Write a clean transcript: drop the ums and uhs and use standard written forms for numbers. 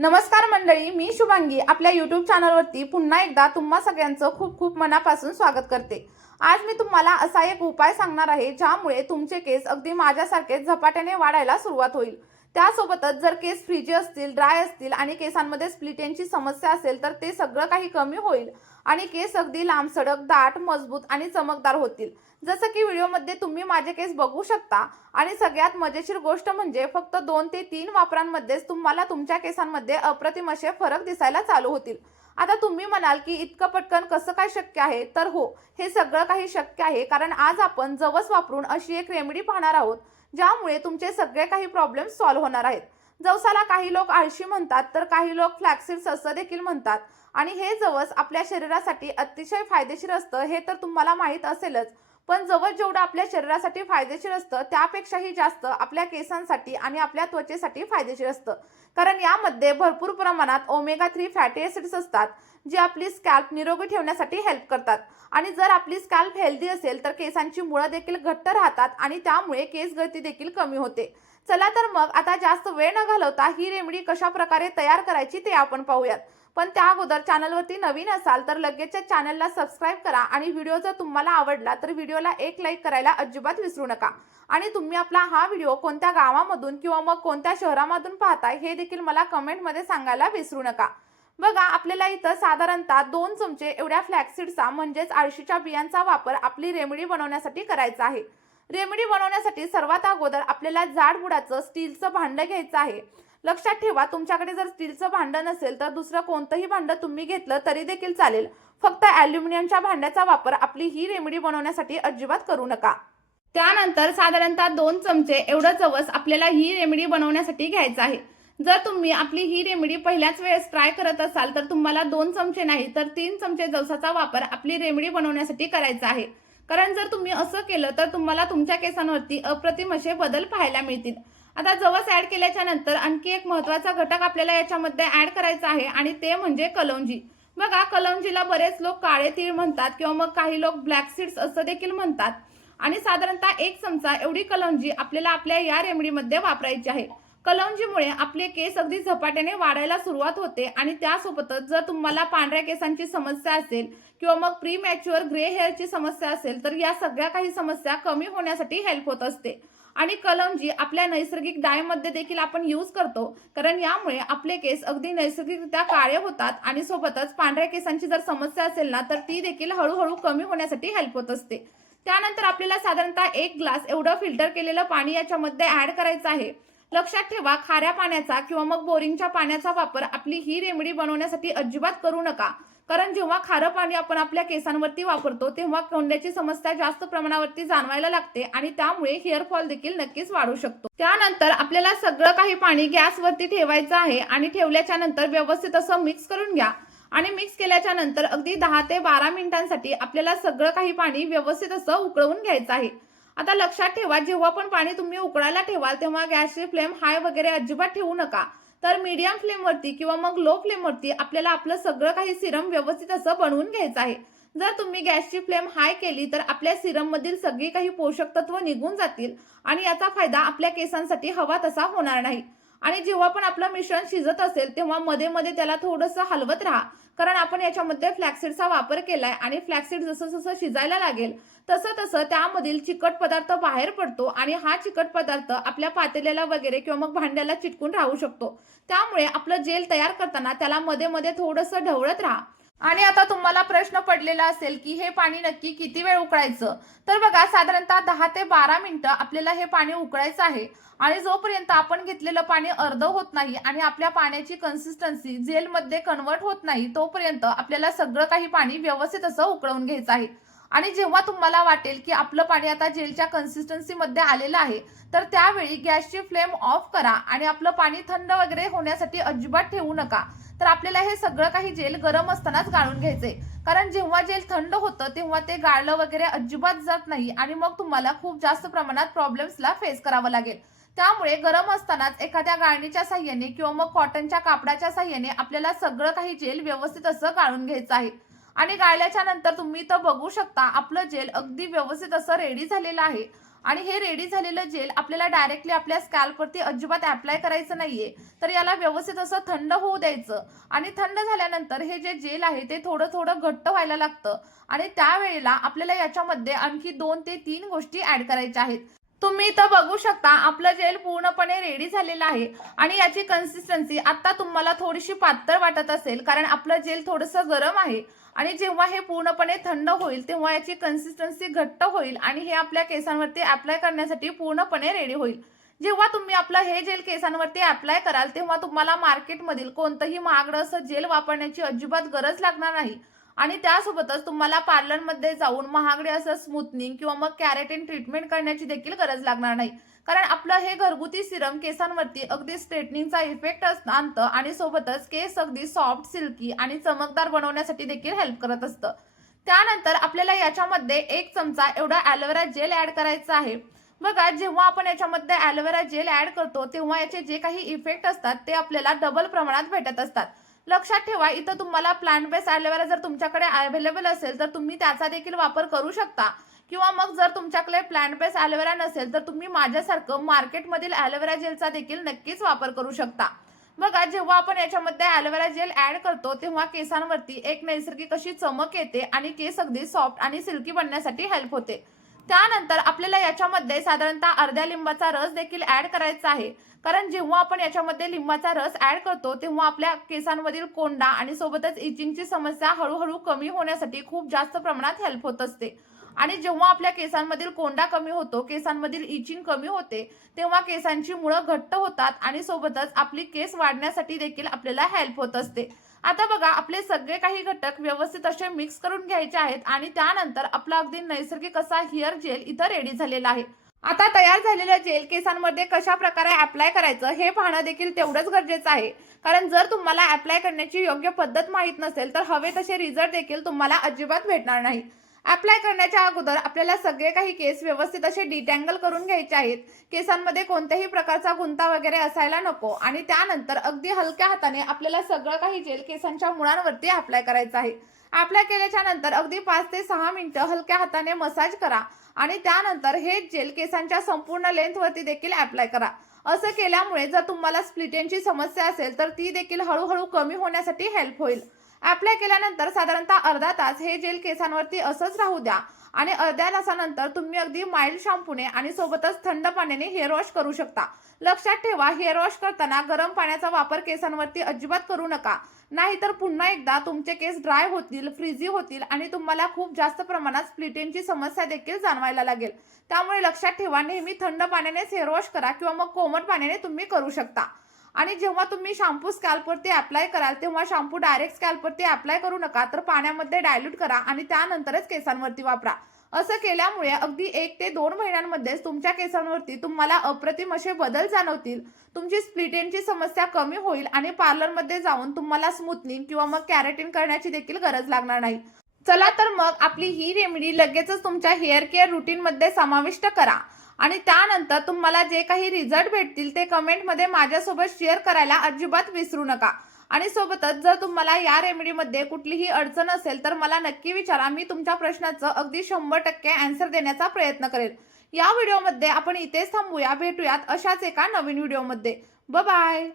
नमस्कार मंडळी, मी शुभांगी आपल्या YouTube चॅनलवरती पुन्हा एकदा तुम्हा सगळ्यांचं खूप खूप मनापासून स्वागत करते। आज मी तुम्हाला असा एक उपाय सांगणार आहे ज्यामुळे तुमचे केस अगदी माझ्यासारखे झपाट्याने वाढायला सुरुवात होईल। त्यासोबतच जर केस फ्रिजी असतील, ड्राय असतील आणि केसांमध्ये स्प्लिट एंडची समस्या असेल तर ते सगळं काही कमी होईल आणि केस अगदी लांबसडक, दाट, मजबूत आणि चमकदार होतील। जसं की व्हिडिओमध्ये तुम्ही माझे केस बघू शकता आणि सगळ्यात मजेशीर गोष्ट म्हणजे फक्त 2 ते 3 वापरांमध्येच तुम्हाला तुमच्या केसांमध्ये अप्रतिम असे फरक दिसायला चालू होतील। आता तुम्ही म्हणाल की इतकं पटकन कसं काय शक्य आहे? तर हो, हे सगळं काही शक्य आहे कारण आज आपण जवस वापरून अशी एक रेमेडी पाहणार आहोत ज्यामुळे तुमचे सगळे काही प्रॉब्लेम सॉल्व्ह होणार आहेत। जवसाला काही लोक आळशी म्हणतात तर काही लोक फ्लॅक्सीड्स असं देखील म्हणतात आणि हे जवस आपल्या शरीरासाठी अतिशय फायदेशीर असतं हे तर तुम्हाला माहित असेलच। पण जवस जेवढं आपल्या शरीरासाठी फायदेशीर असतं त्यापेक्षाही जास्त आपल्या केसांसाठी आणि आपल्या त्वचेसाठी फायदेशीर असतं कारण यामध्ये भरपूर प्रमाणात ओमेगा 3 फॅटी ॲसिड्स असतात जे आपली स्कॅल्प निरोगी ठेवण्यासाठी हेल्प करतात आणि जर आपली स्कॅल्प हेल्दी असेल तर केसांची मुळं देखील घट्ट राहतात आणि त्यामुळे केस गळती देखील कमी होते। चला तर मग आता जास्त वेळ न घालवता ही रेमेडी कशा प्रकारे तयार करायची ते आपण पाहूयात। पण त्या अगोदर चॅनलवरती नवीन असाल तर लगेच चॅनलला सबस्क्राइब करा आणि व्हिडिओ जर तुम्हाला आवडला तर व्हिडिओला एक लाईक करायला अजिबात विसरू नका। आणि तुम्ही आपला हा व्हिडिओ कोणत्या गावामधून किंवा मग कोणत्या शहरामधून पाहताय हे देखील मला कमेंटमध्ये सांगायला विसरू नका। बघा, आपल्याला इथं साधारणतः 2 चमचे एवढ्या फ्लॅक्सीडचा म्हणजेच आळशीच्या बियांचा वापर आपली रेमेडी बनवण्यासाठी करायचा आहे। रेमेडी बनवण्यासाठी सर्वात अगोदर आपल्याला जाड बुडाचं स्टीलचं भांडं घ्यायचं आहे। लक्षात ठेवा, तुमच्याकडे जर स्टीलचं भांडं नसेल तर दुसरं कोणतंही भांडं तुम्ही घेतलं तरी देखील चालेल, फक्त ॲल्युमिनियमच्या भांड्याचा वापर आपली ही रेमेडी बनवण्यासाठी अजिबात करू नका। त्यानंतर साधारणतः 2 चमचे एवढं जवस आपल्याला ही रेमेडी बनवण्यासाठी घ्यायचं आहे। जर तुम्ही आपली ही रेमेडी पहिल्याच वेळेस ट्राय करत असाल तर तुम्हाला 2 चमचे नाही तर 3 चमचे जवसाचा वापर आपली रेमेडी बनवण्यासाठी करायचा आहे कारण जर तुम्ही असं केलं तर तुम्हाला तुमच्या केसांवरती अप्रतिम असे बदल पाहायला मिळतील। आता जवस ऍड केल्याच्या नंतर आणखी एक महत्त्वाचा घटक आपल्याला याच्यामध्ये ऍड करायचा आहे आणि ते म्हणजे कलौंजी। बघा, कलौंजीला बरेच लोक काळे तीळ म्हणतात किंवा मग काही लोक ब्लॅक सीड्स असं देखील म्हणतात आणि साधारणतः 1 चमचा एवढी कलौंजी आपल्याला आपल्या या रेमेडीमध्ये वापरायची आहे। कलौंजीमुळे आपले केस अगदी झपाट्याने वाढायला सुरुवात होते आणि त्यासोबतच जर तुम्हाला पांढऱ्या केसांची समस्या असेल किंवा मग प्री मॅच्युअर ग्रे हेअरची समस्या असेल तर या सगळ्या काही समस्या कमी होण्यासाठी हेल्प होत असते। आणि कलौंजी आपल्या नैसर्गिक डायमध्ये देखील आपण यूज करतो कारण यामुळे आपले केस अगदी नैसर्गिकरित्या काळे होतात आणि सोबतच पांढऱ्या केसांची जर समस्या असेल ना तर ती देखील हळूहळू कमी होण्यासाठी हेल्प होत असते। त्यानंतर आपल्याला साधारणतः 1 ग्लास एवढं फिल्टर केलेलं पाणी याच्यामध्ये ऍड करायचं आहे। लक्षात ठेवा, खाऱ्या पाण्याचा किंवा मग बोरिंगच्या पाण्याचा वापर आपली ही रेमेडी बनवण्यासाठी अजिबात करू नका कारण जेव्हा खारं पाणी आपण आपल्या केसांवरती वापरतो तेव्हा कोंड्याची समस्या जास्त प्रमाणावरती जाणवायला लागते आणि त्यामुळे हेअर फॉल देखील नक्कीच वाढू शकतो। त्यानंतर आपल्याला सगळं काही पाणी गॅसवरती ठेवायचं आहे आणि ठेवल्याच्या नंतर व्यवस्थित असं मिक्स करून घ्या आणि मिक्स केल्याच्या नंतर अगदी 10 ते 12 मिनिटांसाठी आपल्याला सगळं काही पाणी व्यवस्थित असं उकळवून घ्यायचं आहे। आता लक्षात ठेवा, जेव्हा पण पाणी तुम्ही उकळायला ठेवाल तेव्हा गॅसची फ्लेम हाय वगैरे अजिबात ठेवू नका तर मीडियम फ्लेमवरती किंवा मग लो फ्लेमवरती आपल्याला आपलं सगळं काही सिरम व्यवस्थित असं बनवून घ्यायचं आहे। जर तुम्ही गॅसची फ्लेम हाय केली तर आपल्या सिरम मधील सगळी काही पोषक तत्व निघून जातील आणि याचा फायदा आपल्या केसांसाठी हवा तसा होणार नाही। आणि जेव्हा पण आपलं मिश्रण शिजत असेल तेव्हा मध्ये मध्ये त्याला थोडंसं हलवत राहा कारण आपण याच्यामध्ये फ्लॅक्सीडचा वापर केलाय आणि फ्लॅक्सीड जसं जसं शिजायला लागेल तसं तसं त्यामधील चिकट पदार्थ बाहेर पडतो आणि हा चिकट पदार्थ आपल्या पातेल्याला वगैरे किंवा मग भांड्याला चिटकून राहू शकतो। त्यामुळे आपलं जेल तयार करताना त्याला मध्ये मध्ये थोडंसं ढवळत राहा। आणि आता तुम्हाला प्रश्न पडलेला असेल की हे पाणी नक्की किती वेळ उकळायचं? तर बघा, साधारणतः 10 ते 12 मिनिटं आपल्याला हे पाणी उकळायचं आहे आणि जोपर्यंत आपण घेतलेलं पाणी अर्ध होत नाही आणि आपल्या पाण्याची कन्सिस्टन्सी जेलमध्ये कन्वर्ट होत नाही तोपर्यंत आपल्याला सगळं काही पाणी व्यवस्थित असं उकळवून घ्यायचं आहे। आणि जेव्हा तुम्हाला वाटेल की आपलं पाणी आता जेलच्या कन्सिस्टन्सीमध्ये आलेलं आहे तर त्यावेळी गॅसची फ्लेम ऑफ करा आणि आपलं पाणी थंड वगैरे होण्यासाठी अजिबात ठेवू नका तर आपल्याला हे सगळं काही जेल गरम असतानाच गाळून घ्यायचंय कारण जेव्हा जेल थंड होतं तेव्हा ते गाळलं वगैरे अजिबात जात नाही आणि मग तुम्हाला खूप जास्त प्रमाणात प्रॉब्लेम्सला फेस करावं लागेल। त्यामुळे गरम असतानाच एखाद्या गाळणीच्या साह्याने किंवा मग कॉटनच्या कापडाच्या साह्याने आपल्याला सगळं काही जेल व्यवस्थित असं गाळून घ्यायचं आहे। आणि गाळल्याच्या नंतर तुम्ही तर बघू शकता आपलं जेल अगदी व्यवस्थित असं रेडी झालेलं आहे आणि हे रेडी झालेलं जेल आपल्याला डायरेक्टली आपल्या स्कॅल्पवरती अजिबात अप्लाय करायचं नाहीये, तर याला व्यवस्थित असं थंड होऊ द्यायचं. आणि थंड झाल्यानंतर हे जे जेल आहे ते थोडं थोडं घट्ट व्हायला लागतं आणि त्यावेळेला आपल्याला याच्यामध्ये आणखी 2 ते 3 गोष्टी ऍड करायच्या आहेत. तुम्ही इथं बघू शकता आपलं जेल पूर्णपणे रेडी झालेलं आहे आणि याची कन्सिस्टन्सी आता तुम्हाला थोडीशी पातळ वाटत असेल, कारण आपलं जेल थोडंसं गरम आहे आणि जेव्हा हे पूर्णपणे थंड होईल तेव्हा याची कन्सिस्टन्सी घट्ट होईल आणि हे आपल्या केसांवरती अप्लाय करण्यासाठी पूर्णपणे रेडी होईल. जेव्हा तुम्ही आपलं हे जेल केसांवरती अप्लाय कराल तेव्हा तुम्हाला मार्केटमधील कोणतंही महागडं असं जेल वापरण्याची अजिबात गरज लागणार नाही आणि त्यासोबतच तुम्हाला पार्लरमध्ये जाऊन महागडे असं स्मूथनिंग किंवा मग कॅरेटिन ट्रीटमेंट करण्याची देखील गरज लागणार नाही, कारण आपलं हे घरगुती सिरम केसांवरती अगदी स्ट्रेटनिंगचा इफेक्ट आणतं आणि सोबतच केस अगदी सॉफ्ट, सिल्की आणि चमकदार बनवण्यासाठी देखील हेल्प करत असतं. त्यानंतर आपल्याला याच्यामध्ये 1 चमचा एवढा ॲलोवेरा जेल ऍड करायचा आहे. बघा, जेव्हा आपण याच्यामध्ये ॲलोवेरा जेल ऍड करतो तेव्हा याचे जे काही इफेक्ट असतात ते आपल्याला डबल प्रमाणात भेटत असतात. लक्षात ठेवा, इथं तुम्हाला प्लांट बेस्ड ॲलोवेरा जर तुमच्याकडे अवेलेबल असेल तर तुम्ही त्याचा देखील वापर करू शकता, किंवा मग जर तुमच्याकडे प्लांट बेस्ड ॲलोवेरा नसेल तर तुम्ही माझ्यासारखं मार्केटमधील ॲलोवेरा जेलचा देखील नक्कीच वापर करू शकता. बघा, जेव्हा आपण याच्यामध्ये ॲलोवेरा जेल ऍड करतो तेव्हा केसांवरती एक नैसर्गिक अशी चमक येते आणि केस अगदी सॉफ्ट आणि सिल्की बनण्यासाठी हेल्प होते. त्यानंतर आपल्याला याच्यामध्ये साधारणतः अर्ध्या लिंबाचा रस देखील ऍड करायचा आहे, कारण जेव्हा आपण याच्यामध्ये लिंबाचा रस ऍड करतो तेव्हा आपल्या केसांमधील कोंडा आणि सोबतच इचिंगची समस्या हळूहळू कमी होण्यासाठी खूप जास्त प्रमाणात हेल्प होत असते. आणि जेव्हा आपल्या केसांमधील कोंडा कमी होतो, केसांमधील इचिंग कमी होते, तेव्हा केसांची मुळं घट्ट होतात आणि सोबतच आपली केस वाढण्यासाठी देखील आपल्याला हेल्प होत असते. आता बघा, आपले सगळे काही घटक व्यवस्थित असे मिक्स करून घ्यायचे आहेत आणि त्यानंतर आपला अगदी नैसर्गिक असा हेअर जेल इथं रेडी झालेला आहे. आता तयार झालेलं जेल केसांमध्ये कशा प्रकारे अप्लाय करायचं हे पाहणं देखील तेवढंच गरजेचं आहे, कारण जर तुम्हाला अप्लाय करण्याची योग्य पद्धत माहीत नसेल तर हवे तसे रिझल्ट देखील तुम्हाला अजिबात भेटणार नाही. अप्लाय करण्याच्या अगोदर आपल्याला सगळे काही केस व्यवस्थित असे डिटँगल करून घ्यायचे आहेत. केसांमध्ये कोणत्याही प्रकारचा गुंता वगैरे असायला नको आणि त्यानंतर अगदी हलक्या हाताने आपल्याला सगळं काही जेल केसांच्या मुळांवरती अप्लाय करायचं आहे. अप्लाय केल्याच्या नंतर अगदी 5 ते 6 मिनिटं हलक्या हाताने मसाज करा आणि त्यानंतर हे जेल केसांच्या संपूर्ण लेंथवरती देखील अप्लाय करा. असं केल्यामुळे जर तुम्हाला स्प्लिट एंडची समस्या असेल तर ती देखील हळूहळू कमी होण्यासाठी हेल्प होईल. अप्लाय केल्यानंतर साधारणतः अर्धा तास हे जेल केसांवरती असंच राहू द्या आणि अर्ध्या तासानंतर तुम्ही अगदी माइल्ड शॅम्पूने आणि सोबतच थंड पाण्याने हेअर वॉश करू शकता. लक्षात ठेवा, हेअर वॉश करताना गरम पाण्याचा वापर केसांवरती अजिबात करू नका, नाहीतर पुन्हा एकदा तुमचे केस ड्राय होतील, फ्रीझी होतील आणि तुम्हाला खूप जास्त प्रमाणात स्प्लिट एंडची समस्या देखील जाणवायला लागेल. त्यामुळे लक्षात ठेवा, नेहमी थंड पाण्यानेच हेअर वॉश करा किंवा मग कोमट पाण्याने तुम्ही करू शकता. आणि जेव्हा तुम्ही शॅम्पू स्कॅल्पवरती अप्लाय कराल तेव्हा शॅम्पू डायरेक्ट स्कॅल्पवरती अप्लाय करू नका, तर पाण्यामध्ये डायल्यूट करा आणि त्यानंतरच केसांवरती वापरा. असं केल्यामुळे अगदी 1 ते 2 महिन्यांमध्येच तुमच्या केसांवरती तुम्हाला अप्रतिम असे बदल जाणवतील. तुमची स्प्लिट एंडची समस्या कमी होईल आणि पार्लरमध्ये जाऊन तुम्हाला स्मूथनिंग किंवा मग कॅरेटिन करण्याची देखील गरज लागणार नाही. चला तर मग आपली ही रेमेडी लगेचच तुमच्या हेअर केअर रुटीनमध्ये समाविष्ट करा आणि त्यानंतर तुम्हाला जे काही रिझल्ट भेटतील ते कमेंटमध्ये माझ्यासोबत शेअर करायला अजिबात विसरू नका. आणि सोबतच जर तुम्हाला या रेमेडीमध्ये कुठलीही अडचण असेल तर मला नक्की विचारा, मी तुमच्या प्रश्नाचं अगदी 100% आन्सर देण्याचा प्रयत्न करेल. या व्हिडिओमध्ये आपण इथेच थांबूया, भेटूयात अशाच एका नवीन व्हिडिओमध्ये. Bye bye.